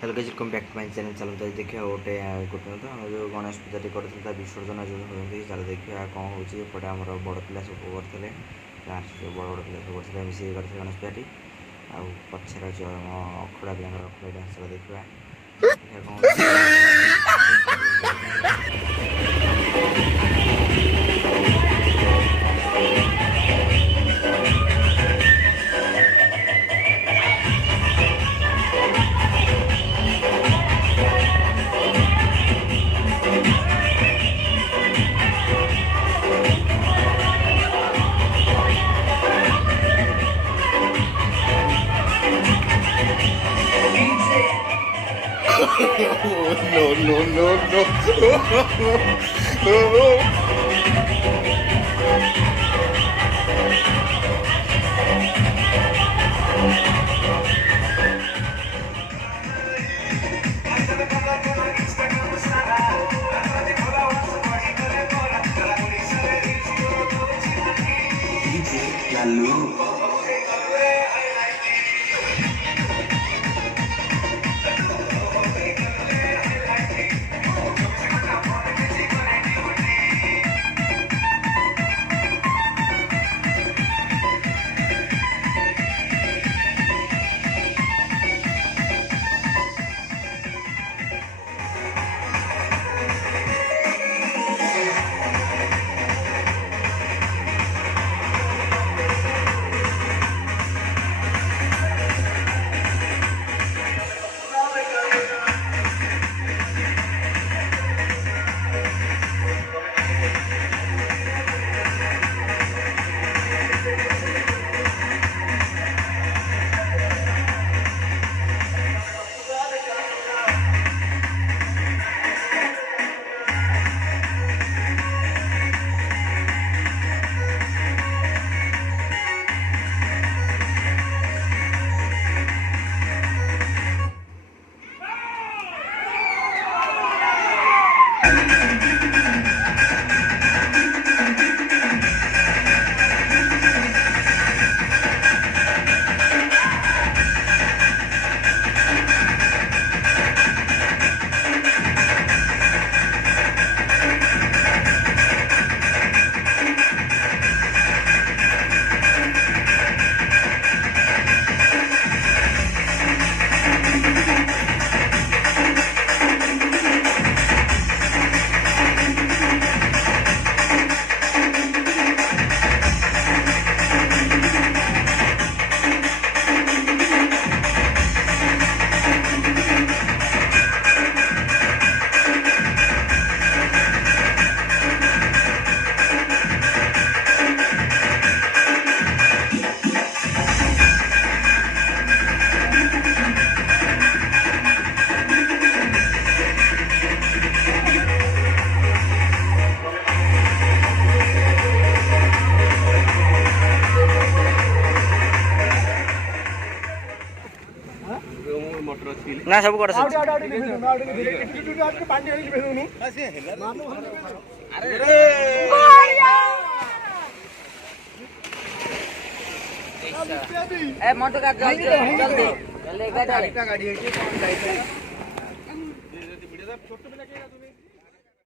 Hello guys welcome back to my channel. चलो तो देखिए गोटे गोटे तो जो गणेश पूजा कर विसर्जन जो होती चलो देखिए कौन होपटे आम बड़ पिला सब करते लास्ट जो बड़ बड़ पिला सब करते मिसिक करते गणेश पूजाटी आ पचर अच्छे अखड़ा पिला अखड़ा डांस देखा no, no, no, no. ना सब कर ए मोटू का जल्दी जल्दी गाड़ी